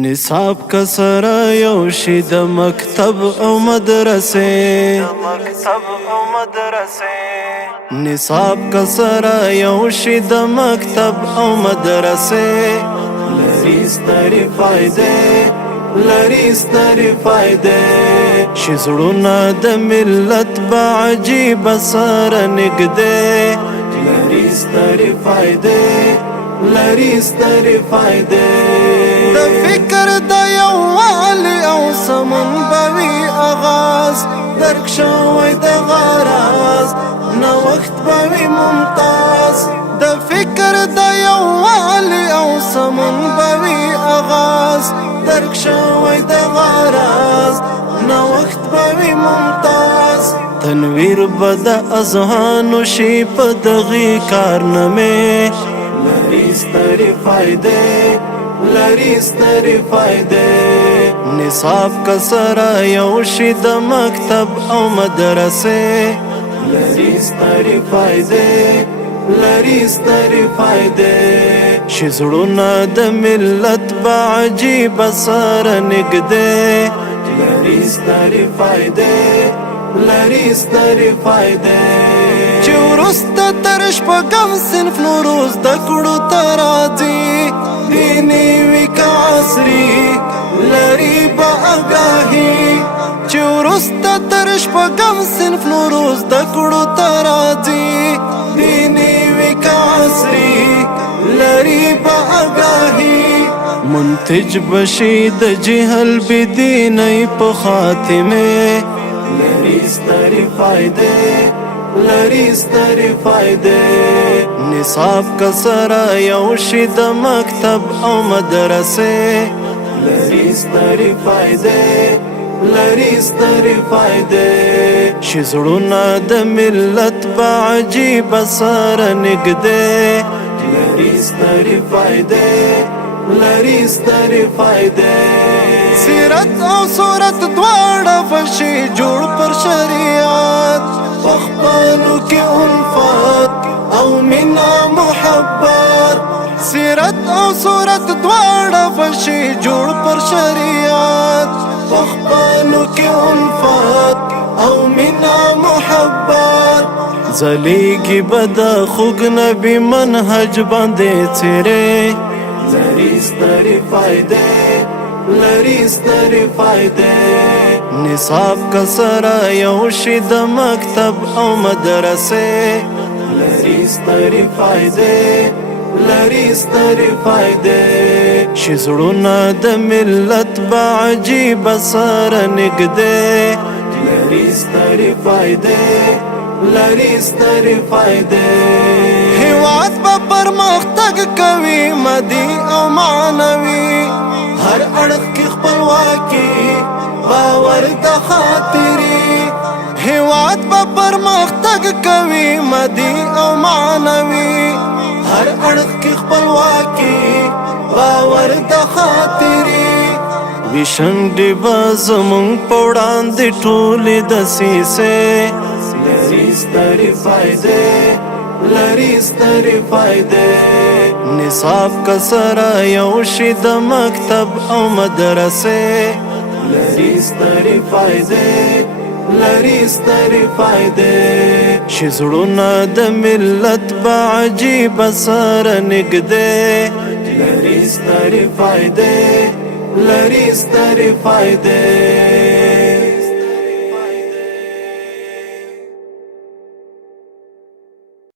نصاب کسره یو شي د مکتب او مدرسه نصاب کسره یو شي د مکتب او مدرسه لري سترې فائدې شي زړونه د ملت با عجیب سره نږدې لري سترې فائدې د فکر د یووالي او سمون بوي اغاز درک شوی د غراز نوښت بوي ممتاز د فکر د یووالي او سمون بوي اغاز درک شوی د غراز نوښت بوي ممتاز تنویر بد اذهان شي په دغه کارنامه لري سترې فائدې نصاب کسره یو شي د مکتب او مدرسه لري سترې فائدې شي زړونه د ملت با عجیب سره نږدې لري سترې فائدې چې وروسته تر شپږم صنف نورو زده کړو ته راځي دیني وي که عصري لري به آګاهي چې وروسته تر شپږم صنف نورو زده کړو ته راځي دیني وي که عصري لري به آګاهي منتج بشي د جهل بدینۍ په خاتمه لري سترې فائدې نصاب کسره یو شي د مکتب او مدرسه لري سترې فائدې شي زړونه د ملت با عجیب سره نږدې لري سترې فائدې سیرت او صورت دواړه فشي جوړ پر شریعت پخپلو کې الفت او منا محبت سیرت او صورت دواړه فشي جوړ پر شریعت پخپلو کې الفت او منا محبت زلیږي بد خوږ نبی منهج باندې څیرې لري سترې فائدې نصاب کسره یو شي د مکتب او مدرسه لري سترې فائدې شي زړونه د ملت با عجیب سره نږدې لري سترې فائدې هیواد به پرمختګ کوي مادي او معنوي هر اړخ کې خپلواکي باور د خاطري هیواد به پرمختګ کوي مادي او معنوي هر اړخ کې خپلواکي باور د خاطري وشنډې به زمونږ په وړاندې ټولې دسیسې لري سترې فائدې نصاب کسره یو شي د مکتب او مدرسه لري سترې فائدې شي زړونه د ملت با عجیب سره نږدې لري سترې فائدې